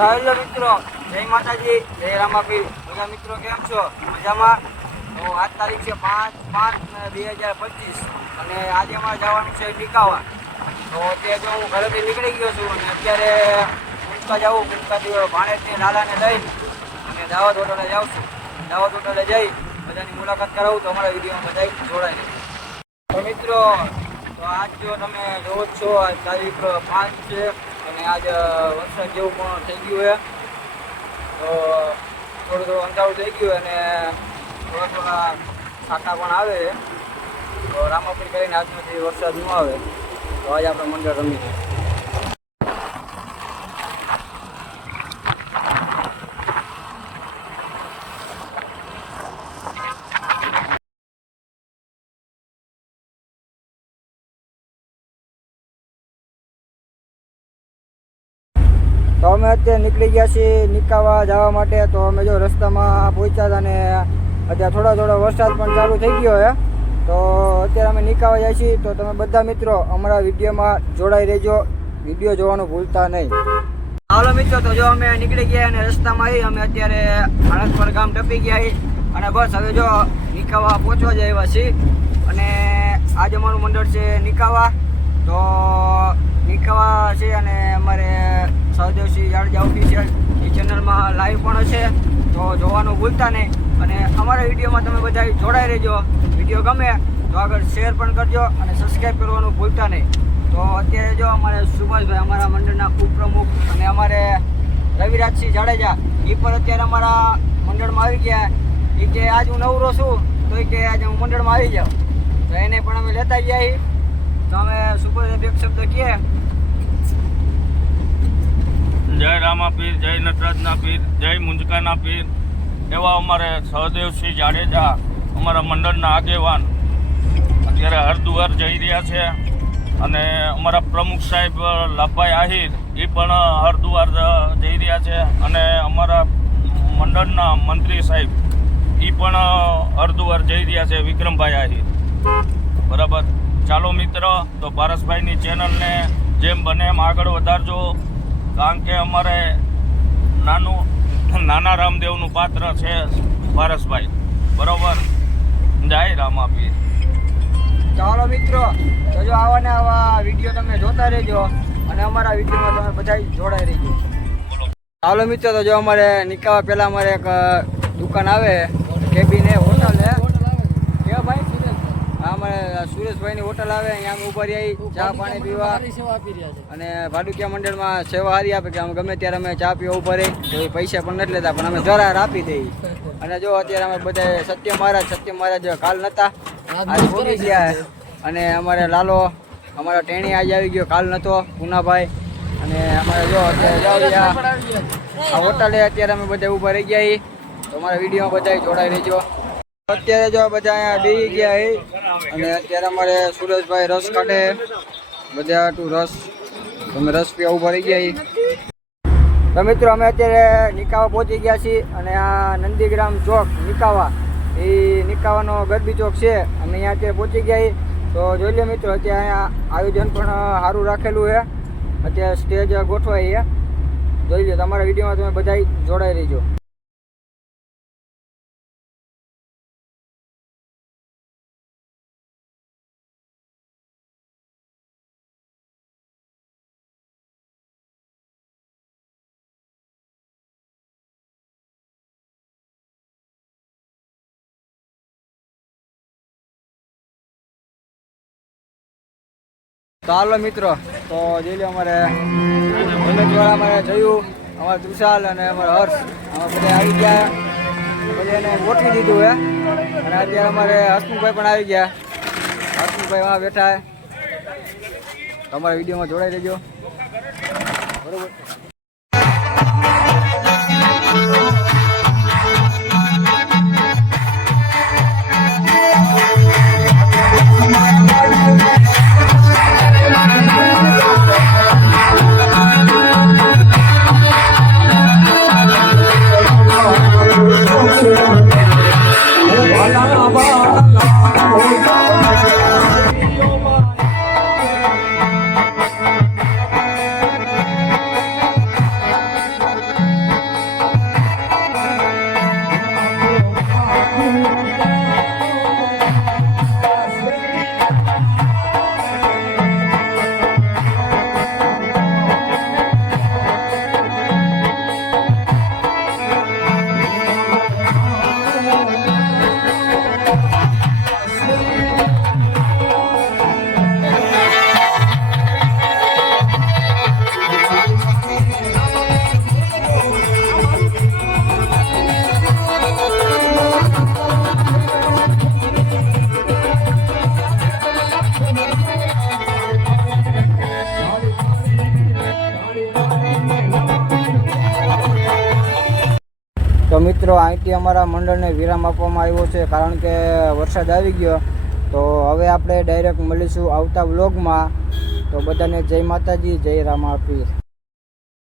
Hello મિત્રો, જય માતાજી, જય રામાપીર. બધા મિત્રો કેમ છો? મજામાં? તો આજ તારીખ છે 5/5/2025 અને આજે અમારે જવાનું છે ટીકાવા. તો અત્યારે જો હું ઘરેથી નીકળી ગયો છું અને અત્યારે મુંજકા જાઉં. મુંજકાથી ભાણેજને લાલાને લઈને અને દાવત હોટલે જાઉં છું. દાવત હોટલે જઈ બધાની મુલાકાત કરાવું તો અમારા વિડીયોમાં બધા જોડાય. તો મિત્રો, તો આજ જો તમે જોવો છો, આજ તારીખ 5 છે અને આજ વરસાદ જેવું પણ થઈ ગયું છે. તો થોડું અંધારું થઈ ગયું અને થોડા છાંટા પણ આવે છે. તો રામાપીર કરીને આજમાંથી વરસાદ ન આવે તો આજે આપણે મંડળ રમીએ. તો અમે અત્યારે નીકળી ગયા છીએ નિકાવા જવા માટે. તો અમે જો રસ્તામાં પહોંચ્યા હતા અને અત્યારે થોડો વરસાદ પણ ચાલુ થઈ ગયો છે. તો અત્યારે અમે નિકાવા જાય છીએ. તો તમે બધા મિત્રો અમારા વિડીયોમાં જોડાઈ રહેજો, વિડીયો જોવાનું ભૂલતા નહીં. હાલો મિત્રો, તો જો અમે નીકળી ગયા અને રસ્તામાં આવી અમે અત્યારે આણંદપર ગામ ટપી ગયા અને બસ હવે જો નિકાવા પહોંચવા જાય એવા છીએ. અને આજ અમારું મંડળ છે નિકાવા. તો નિકાવા છે અને અમારે સહદેવસિંહ જાડેજા ઓફિશિયલ એ ચેનલમાં લાઈવ પણ છે. તો જોવાનું ભૂલતા નહીં અને અમારા વિડીયોમાં તમે બધા જોડાઈ રહેજો. વિડીયો ગમે તો આગળ શેર પણ કરજો અને સબસ્ક્રાઈબ કરવાનું ભૂલતા નહીં. તો અત્યારે જો અમારે સુભાષભાઈ અમારા મંડળના ઉપપ્રમુખ અને અમારે રવિરાજસિંહ જાડેજા એ પણ અત્યારે અમારા મંડળમાં આવી ગયા. એ કે આજ હું નવરો છું તો એ કે આજે હું મંડળમાં આવી જાઉં. તો એને પણ અમે લેતા ગયા. તો અમે સુભાષભાઈ એક શબ્દ કહીએ. જય રામાપીર, જય નટરાજના પીર, જય મુંજકાના પીર. એવા અમારે સહદેવસિંહ જાડેજા અમારા મંડળના આગેવાન અત્યારે હરદુઆર જઈ રહ્યા છે. અને અમારા પ્રમુખ સાહેબ લાભાઈ આહિર એ પણ હરદુઆર જઈ રહ્યા છે. અને અમારા મંડળના મંત્રી સાહેબ એ પણ હરદુઆર જઈ રહ્યા છે, વિક્રમભાઈ આહિર. બરાબર. ચાલો મિત્ર, તો પારસભાઈની ચેનલને જેમ બને એમ આગળ વધારજો. કારણ કે અમારે નાના રામદેવનું પાત્ર છે પારસભાઈ. બરોબર. જય રામાપીર. ચાલો મિત્રો, તો જો આવા ને આવા વિડીયો તમે જોતા રહેજો અને અમારા વિડીયોમાં તમે બધા જોડાઈ રહેજો. ચાલો મિત્રો, તો જો અમારે નિકાવા પહેલા અમારે એક દુકાન આવે કેબીને હોટલ હે કે ભાઈ અમારે સુરેશભાઈની હોટલ આવે. અહીંયા અમે ઉભા રહી ચા પાણી પીવા અને ભાડુકિયા મંડળમાં સેવા હારી આપે કે અમે ગમે ત્યારે અમે ચા પીવા ઉભા રહી. તો એ પૈસા પણ નથી લેતા પણ અમે જરા આપી દઈએ. અને જો અત્યારે અમે બધા સત્ય મહારાજ કાલ નહોતા, આજે ભોગી ગયા. અને અમારે લાલો અમારા ટેણી આજે આવી ગયો, કાલ નહોતો પૂનાભાઈ. અને અમારે જો અત્યારે આ હોટલે અત્યારે અમે બધા ઊભા રહી ગયા. તો અમારા વિડીયોમાં બધા જોડાઈ રહેજો. અત્યારે જો બધા અહીંયા બેસી ગયા અને અત્યારે અમારે સુરેશભાઈ રસ કાઢે બધા રસ. તમે રસ પીવા ઊભા રહી ગયા. તો મિત્રો, અમે અત્યારે નિકાવા પહોંચી ગયા છીએ અને આ નંદીગ્રામ ચોક નિકાવા એ નિકાવાનો ગરબી ચોક છે. અમે અહીંયા અત્યારે પહોંચી ગયા. તો જોઈ લો મિત્રો, અત્યારે અહીંયા આયોજન પણ સારું રાખેલું છે. અત્યારે સ્ટેજ ગોઠવાય છે. જોઈ લો. તમારા વિડીયોમાં તમે બધા જોડાઈ રહીજો. તો હાલો મિત્રો, તો જોઈ લો અમારે વાળા અમારે જોયું અમારે દુશાલ અને અમારે હર્ષ અમે બધા આવી ગયા. બધા એને ગોઠવી દીધું હે. અને અત્યારે અમારે હસમુખભાઈ પણ આવી ગયા. હસમુખભાઈ વहाँ બેઠા હે. તમારા વિડીયોમાં જોડાઈ દેજો. બરોબર. મિત્રો અહીંથી અમારા મંડળને વિરામ આપવામાં આવ્યો છે, કારણ કે વરસાદ આવી ગયો. તો હવે આપણે ડાયરેક્ટ મળીશું આવતા વ્લોગમાં. તો બધાને જય માતાજી, જય રામાપીર.